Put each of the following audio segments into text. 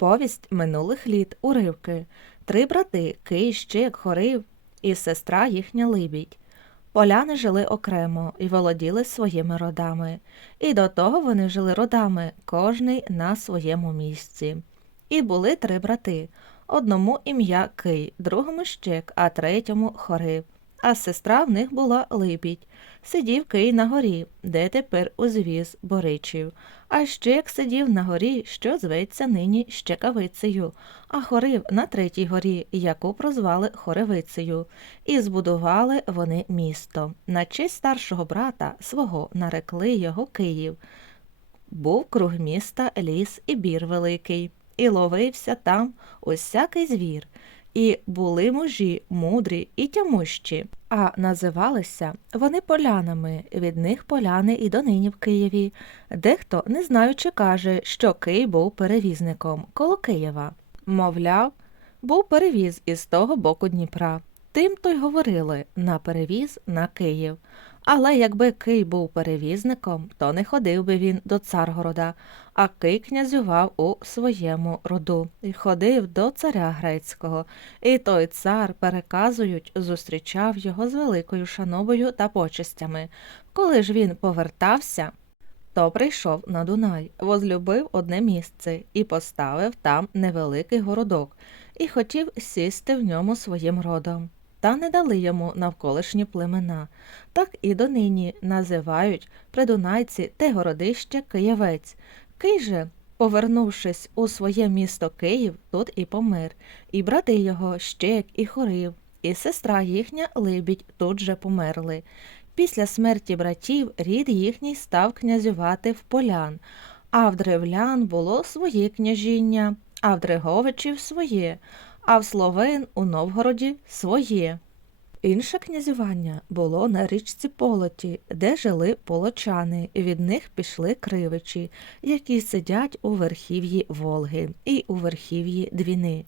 Повість минулих літ, уривки. Три брати Кий, Щик, Хорив і сестра їхня Либідь. Поляни жили окремо і володіли своїми родами. І до того вони жили родами, кожний на своєму місці. І були три брати. Одному ім'я Кий, другому Щик, а третьому Хорив. А сестра в них була Либідь. Сидів Кий на горі, де тепер узвіз Боричів. А Щек сидів на горі, що зветься нині Щекавицею, а хорив на третій горі, яку прозвали Хоревицею. І збудували вони місто. На честь старшого брата свого нарекли його Київ. Був круг міста ліс і бір великий, і ловився там усякий звір. І були мужі мудрі і тямущі, а називалися вони полянами, від них поляни і донині в Києві. Дехто, не знаючи, каже, що Кий був перевізником коло Києва. Мовляв, був перевіз із того боку Дніпра. Тим то й говорили на перевіз на Київ. Але якби Кий був перевізником, то не ходив би він до Царгорода, а Кий князював у своєму роду і ходив до царя грецького. І той цар, переказують, зустрічав його з великою шановою та почестями. Коли ж він повертався, то прийшов на Дунай, возлюбив одне місце і поставив там невеликий городок, і хотів сісти в ньому своїм родом. Та не дали йому навколишні племена. Так і донині називають придунайці те городище Києвець. Кий же, повернувшись у своє місто Київ, тут і помер, і брати його Щек і Хорив, і сестра їхня Либідь тут же померли. Після смерті братів рід їхній став князювати в полян, а в древлян було своє княжіння, а в Дреговичів своє, а в Словен у Новгороді своє. Інше князювання було на річці Полоті, де жили полочани, від них пішли кривичі, які сидять у верхів'ї Волги і у верхів'ї Двіни,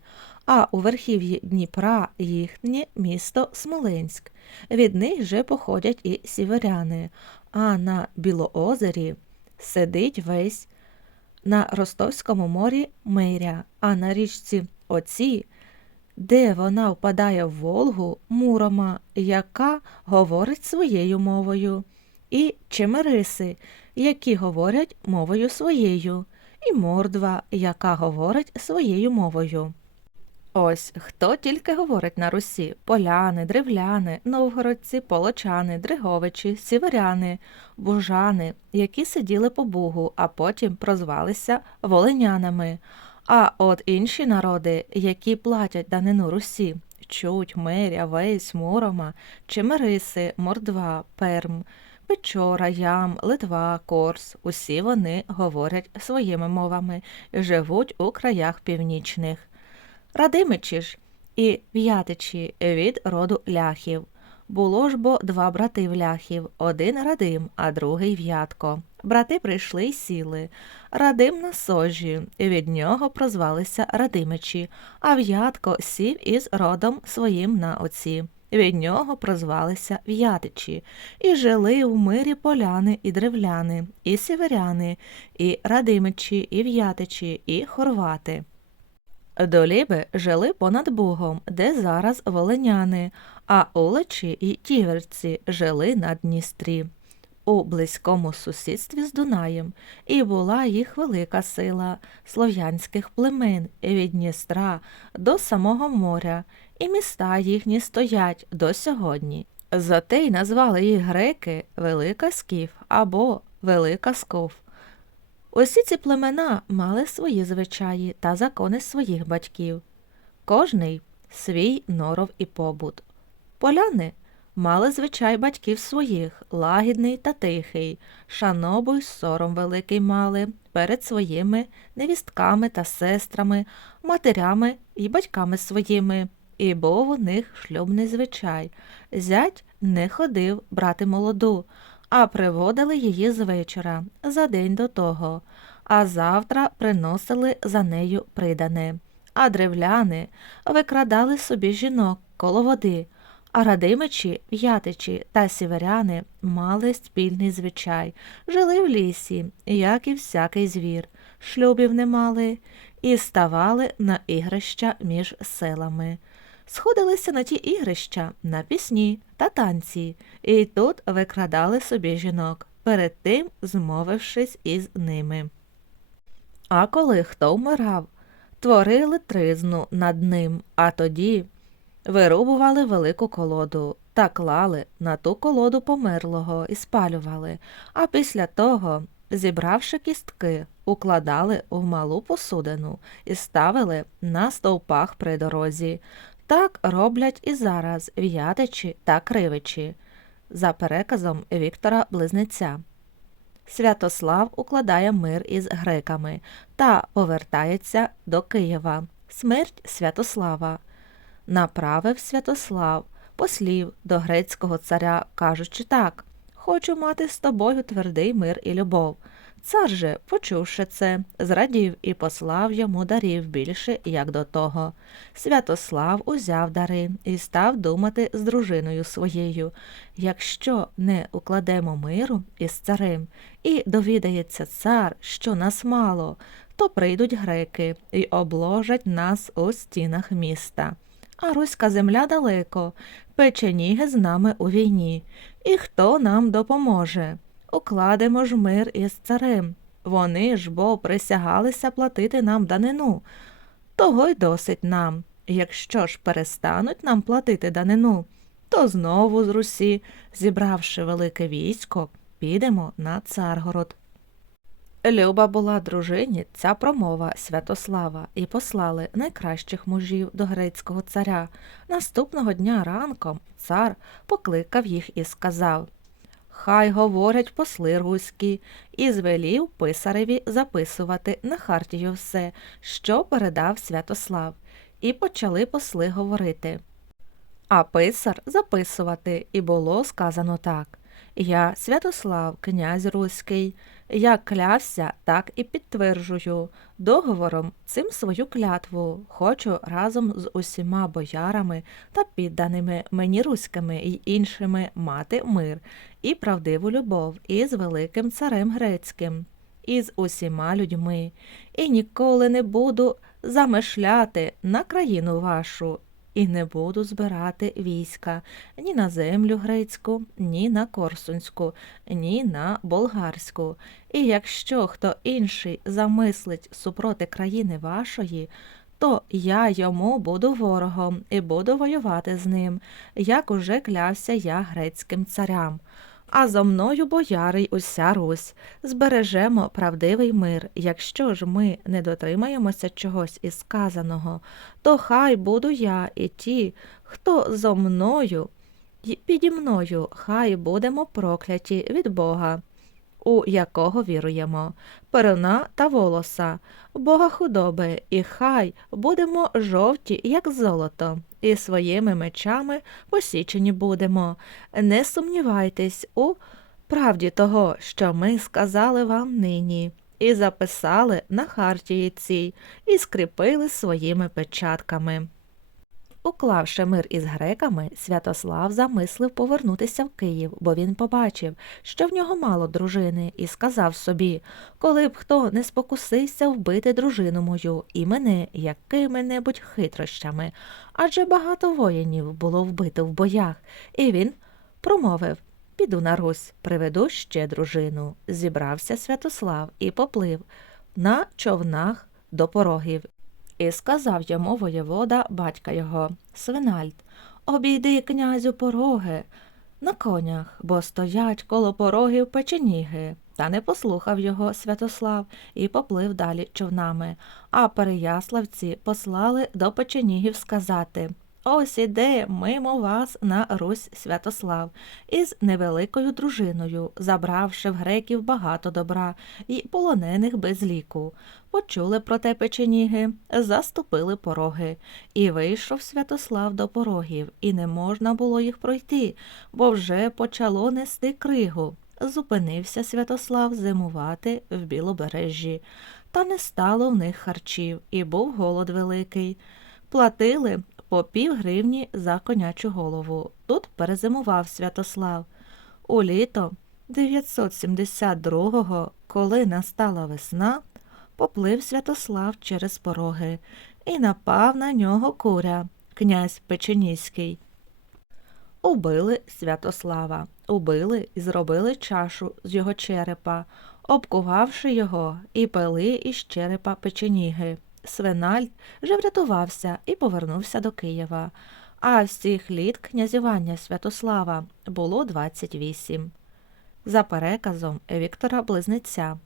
а у верхів'ї Дніпра їхнє місто Смоленськ. Від них же походять і сіверяни, а на Білоозері сидить весь на Ростовському морі Миря, а на річці Оці де вона впадає в Волгу Мурома, яка говорить своєю мовою, і Чемериси, які говорять мовою своєю, і Мордва, яка говорить своєю мовою. Ось хто тільки говорить на Русі поляни, древляни, новгородці, полочани, дриговичі, сіверяни, бужани, які сиділи по Бугу, а потім прозвалися волинянами. А от інші народи, які платять данину Русі, Чуть, Меря, Вейсь, Мурома, Чемериси, Мордва, Перм, Печора, Ям, Литва, Корс, усі вони говорять своїми мовами живуть у краях північних. Радимичі ж і в'ятичі від роду ляхів. Було ж бо два брати вляхів, один Радим, а другий в'ятко. Брати прийшли й сіли. Радим на сожі, від нього прозвалися Радимичі, а в'ятко сів із родом своїм на оці. Від нього прозвалися в'ятичі, і жили у мирі поляни і древляни, і сіверяни, і радимичі, і в'ятичі, і хорвати. Доліби жили понад Бугом, де зараз волиняни, а Олечі і тіверці жили на Дністрі у близькому сусідстві з Дунаєм, і була їх велика сила слов'янських племен від Дністра до самого моря, і міста їхні стоять до сьогодні. Зате й назвали їх греки Велика Скіф або Велика Сков. Усі ці племена мали свої звичаї та закони своїх батьків, кожний свій норов і побут. Поляни мали звичай батьків своїх, лагідний та тихий, шанобу й сором великий мали перед своїми невістками та сестрами, матерями і батьками своїми, і був у них шлюбний звичай. Зять не ходив брати молоду, а приводили її з вечора, за день до того, а завтра приносили за нею придане. А древляни викрадали собі жінок коло води. А радимичі, в'ятичі та сіверяни мали спільний звичай, жили в лісі, як і всякий звір, шлюбів не мали, і ставали на ігрища між селами. Сходилися на ті ігрища на пісні та танці, і тут викрадали собі жінок, перед тим змовившись із ними. А коли хто вмирав, творили тризну над ним, а тоді вирубували велику колоду та клали на ту колоду померлого і спалювали, а після того, зібравши кістки, укладали в малу посудину і ставили на стовпах при дорозі. Так роблять і зараз в Ядичі та Кривичі, за переказом Віктора Близнеця. Святослав укладає мир із греками та повертається до Києва. Смерть Святослава. Направив Святослав послів до грецького царя, кажучи так Хочу мати з тобою твердий мир і любов. Цар же, почувши це, зрадів і послав йому дарів більше, як до того. Святослав узяв дари і став думати з дружиною своєю якщо не укладемо миру із царем, і довідається цар, що нас мало, то прийдуть греки і обложать нас у стінах міста. А руська земля далеко, печеніги з нами у війні. І хто нам допоможе? Укладемо ж мир із царем. Вони ж бо присягалися платити нам данину. Того й досить нам. Якщо ж перестануть нам платити данину, то знову з Русі, зібравши велике військо, підемо на Царгород. Люба була дружині ця промова Святослава і послали найкращих мужів до грецького царя. Наступного дня ранком цар покликав їх і сказав Хай говорять посли руські, і звелів писареві записувати на хартію все, що передав Святослав, і почали посли говорити. А писар записувати, і було сказано так Я, Святослав, князь Руський, як клявся, так і підтверджую. Договором цим свою клятву. Хочу разом з усіма боярами та підданими мені руськими й іншими мати мир і правдиву любов із великим царем грецьким, і з усіма людьми, і ніколи не буду замишляти на країну вашу і не буду збирати війська ні на землю грецьку, ні на корсунську, ні на болгарську. І якщо хто інший замислить супроти країни вашої, то я йому буду ворогом і буду воювати з ним, як уже клявся я грецьким царям а зо мною боярий уся Русь. Збережемо правдивий мир. Якщо ж ми не дотримаємося чогось із сказаного, то хай буду я і ті, хто зо мною й піді мною, хай будемо прокляті від Бога у якого віруємо, перуна та волоса, Бога худоби, і хай будемо жовті, як золото, і своїми мечами посічені будемо. Не сумнівайтесь у правді того, що ми сказали вам нині, і записали на хартії цій, і скріпили своїми печатками. Уклавши мир із греками, Святослав замислив повернутися в Київ, бо він побачив, що в нього мало дружини, і сказав собі коли б хто не спокусився вбити дружину мою і мене якими-небудь хитрощами, адже багато воїнів було вбито в боях, і він промовив Піду на Русь, приведу ще дружину. Зібрався Святослав і поплив на човнах до порогів і сказав йому воєвода батька його Свинальд Обійди, князю, пороги на конях, бо стоять коло порогів печеніги. Та не послухав його Святослав і поплив далі човнами, а переяславці послали до печенігів сказати Ось іде мимо вас на Русь Святослав із невеликою дружиною, забравши в греків багато добра і полонених без ліку. Почули про те печеніги, заступили пороги, і вийшов Святослав до порогів, і не можна було їх пройти, бо вже почало нести кригу. Зупинився Святослав зимувати в Білобережжі, та не стало в них харчів, і був голод великий. Платили по пів гривні за конячу голову. Тут перезимував Святослав. У літо 972-го, коли настала весна, поплив Святослав через пороги, і напав на нього куря, князь Печеніський. Убили Святослава, убили і зробили чашу з його черепа, обкувавши його, і пили із черепа печеніги. Свинальд же врятувався і повернувся до Києва. А всіх літ князювання Святослава було 28. За переказом Віктора Близнеця.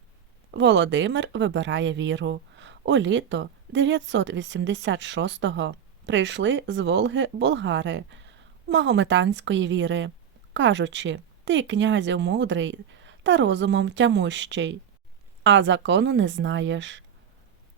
Володимир вибирає віру. У літо 986-го прийшли з Волги болгари магометанської віри, кажучи Ти, князю мудрий та розумом тямущий, а закону не знаєш.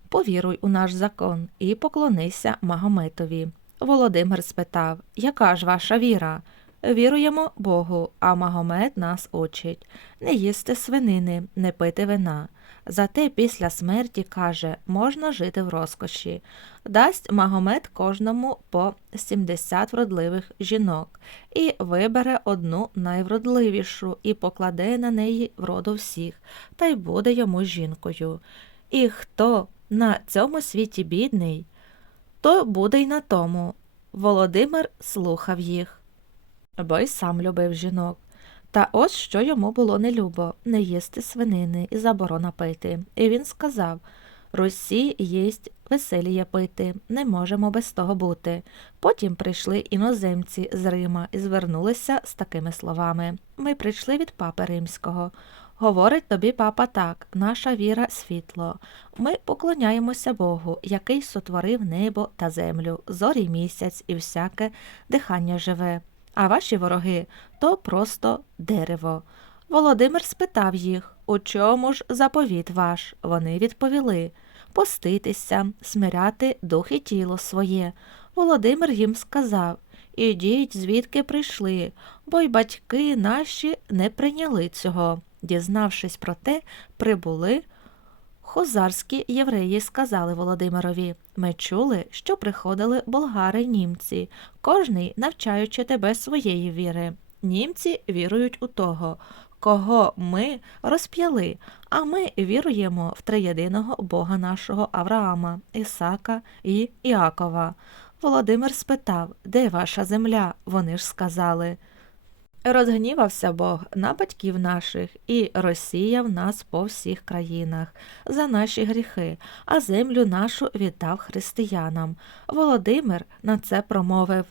Повіруй у наш закон і поклонися Магометові. Володимир спитав, яка ж ваша віра? Віруємо Богу, а Магомед нас учить не їсти свинини, не пити вина. Зате після смерті, каже, можна жити в розкоші. Дасть Магомед кожному по 70 вродливих жінок і вибере одну найвродливішу і покладе на неї вроду всіх, та й буде йому жінкою. І хто на цьому світі бідний, то буде й на тому. Володимир слухав їх, бо й сам любив жінок. Та ось що йому було нелюбо не їсти свинини і заборона пити. І він сказав Русі їсть веселіє пити, не можемо без того бути. Потім прийшли іноземці з Рима і звернулися з такими словами Ми прийшли від папи римського. Говорить тобі папа так, наша віра світло. Ми поклоняємося Богу, який сотворив небо та землю, зорі місяць і всяке дихання живе. А ваші вороги то просто дерево. Володимир спитав їх, у чому ж заповіт ваш? Вони відповіли поститися, смиряти дух і тіло своє. Володимир їм сказав Ідіть, звідки прийшли, бо й батьки наші не прийняли цього. Дізнавшись про те, прибули. Хозарські євреї сказали Володимирові Ми чули, що приходили болгари німці, кожний навчаючи тебе своєї віри. Німці вірують у того, кого ми розп'яли, а ми віруємо в триєдиного Бога нашого Авраама, Ісака і Іакова. Володимир спитав, де ваша земля? Вони ж сказали. Розгнівався Бог на батьків наших і розсіяв нас по всіх країнах за наші гріхи, а землю нашу віддав християнам. Володимир на це промовив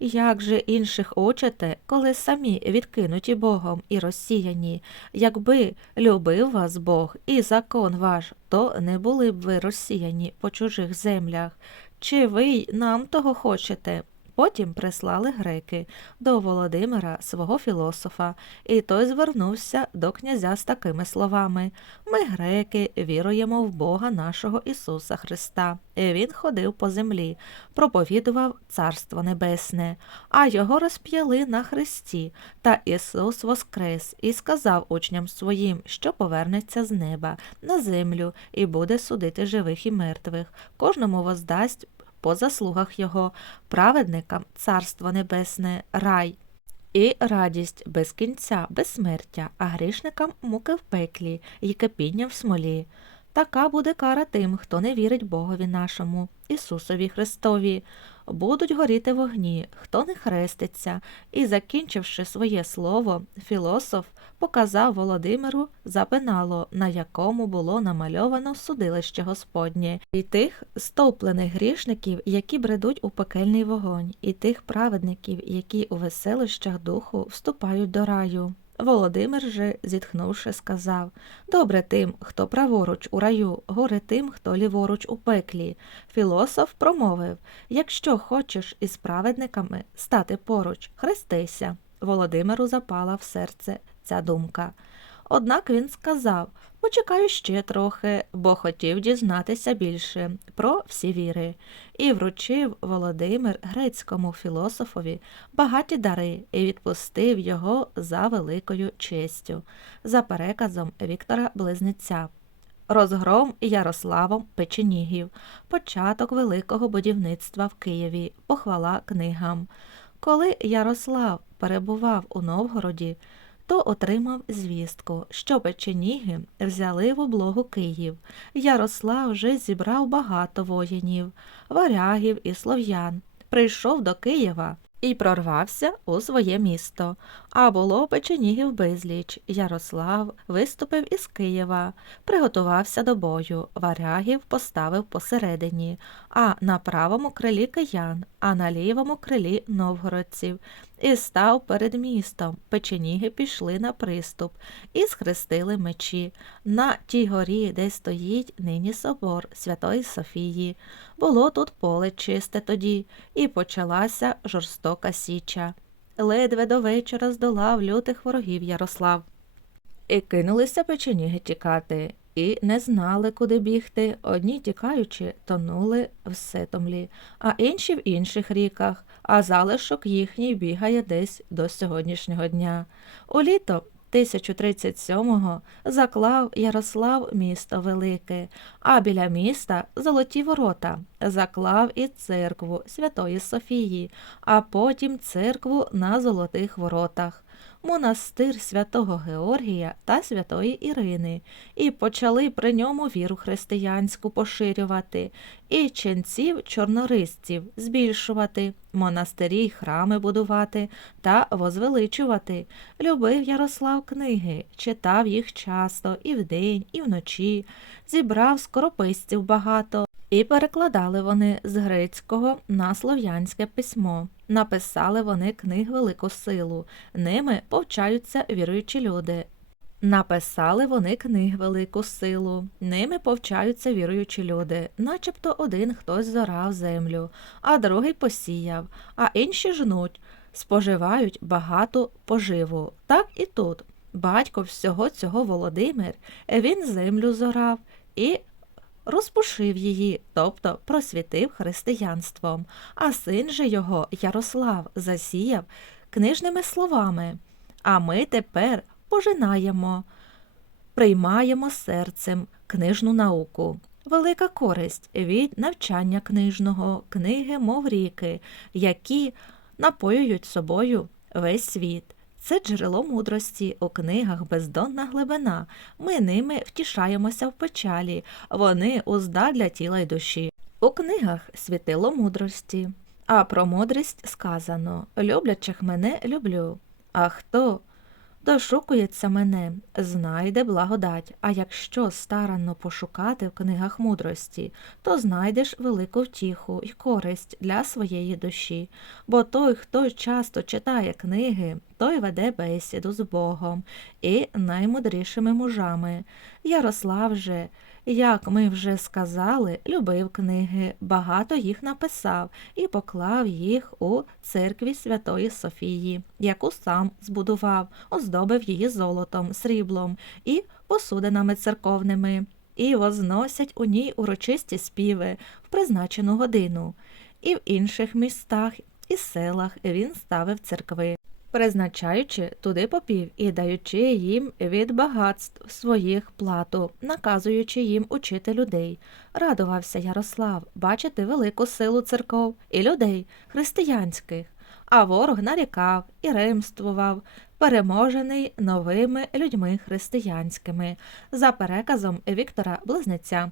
як же інших учите, коли самі відкинуті Богом і розсіяні, якби любив вас Бог і закон ваш, то не були б ви розсіяні по чужих землях. Чи ви й нам того хочете? Потім прислали греки до Володимира свого філософа, і той звернувся до князя з такими словами. Ми, греки, віруємо в Бога нашого Ісуса Христа. І Він ходив по землі, проповідував Царство Небесне, а його розп'яли на хресті, та Ісус воскрес і сказав учням своїм, що повернеться з неба на землю і буде судити живих і мертвих, кожному воздасть по заслугах його, праведникам царство небесне, рай. І радість без кінця, безсмертя, а грішникам муки в пеклі і кипіння в смолі. Така буде кара тим, хто не вірить Богові нашому, Ісусові Христові, будуть горіти вогні, хто не хреститься, і, закінчивши своє слово, філософ показав Володимиру запинало, на якому було намальовано судилище Господнє, і тих стовплених грішників, які бредуть у пекельний вогонь, і тих праведників, які у веселищах духу вступають до раю. Володимир же, зітхнувши, сказав Добре тим, хто праворуч у раю, горе тим, хто ліворуч у пеклі. Філософ промовив Якщо хочеш із праведниками стати поруч, хрестися. Володимиру запала в серце ця думка. Однак він сказав почекаю ще трохи, бо хотів дізнатися більше про всі віри, і вручив Володимир грецькому філософові багаті дари і відпустив його за великою честю, за переказом Віктора Близнеця. Розгром Ярославом Печенігів, початок великого будівництва в Києві, похвала книгам. Коли Ярослав перебував у Новгороді, то отримав звістку, що печеніги взяли в облогу Київ. Ярослав вже зібрав багато воїнів, варягів і слов'ян. Прийшов до Києва і прорвався у своє місто. А було печенігів безліч. Ярослав виступив із Києва, приготувався до бою, варягів поставив посередині, а на правому крилі киян, а на лівому крилі новгородців, і став перед містом. Печеніги пішли на приступ і схрестили мечі. На тій горі, де стоїть нині собор Святої Софії. Було тут поле чисте тоді, і почалася жорстока січа. Ледве до вечора здолав лютих ворогів Ярослав. І кинулися печеніги тікати, і не знали, куди бігти. Одні тікаючи, тонули в сетомлі, а інші в інших ріках, а залишок їхній бігає десь до сьогоднішнього дня. У літо 1037-го заклав Ярослав місто Велике, а біля міста золоті ворота, заклав і церкву Святої Софії, а потім церкву на золотих воротах, монастир святого Георгія та святої Ірини, і почали при ньому віру християнську поширювати, і ченців чорнорисців збільшувати, монастирі й храми будувати та возвеличувати. Любив Ярослав книги, читав їх часто і вдень, і вночі, зібрав скорописців багато. І перекладали вони з грецького на слов'янське письмо. Написали вони книг велику силу, ними повчаються віруючі люди. Написали вони книг велику силу, ними повчаються віруючі люди, начебто один хтось зорав землю, а другий посіяв, а інші жнуть, споживають багату поживу. Так і тут. Батько всього цього Володимир, він землю зорав і розпушив її, тобто просвітив християнством, а син же його Ярослав засіяв книжними словами. А ми тепер пожинаємо, приймаємо серцем книжну науку. Велика користь від навчання книжного, книги, мов ріки, які напоюють собою весь світ. Це джерело мудрості у книгах бездонна глибина. Ми ними втішаємося в печалі, вони узда для тіла й душі. У книгах світило мудрості, а про мудрість сказано люблячих мене люблю. А хто дошукується мене, знайде благодать, а якщо старанно пошукати в книгах мудрості, то знайдеш велику втіху й користь для своєї душі, бо той, хто часто читає книги, той веде бесіду з Богом і наймудрішими мужами. Ярослав же, як ми вже сказали, любив книги, багато їх написав і поклав їх у церкві Святої Софії, яку сам збудував, оздобив її золотом, сріблом і посудинами церковними, і возносять у ній урочисті співи в призначену годину. І в інших містах і селах він ставив церкви призначаючи туди попів і даючи їм від багатств своїх плату, наказуючи їм учити людей. Радувався Ярослав бачити велику силу церков і людей християнських, а ворог нарікав і ремствував, переможений новими людьми християнськими, за переказом Віктора Близнеця.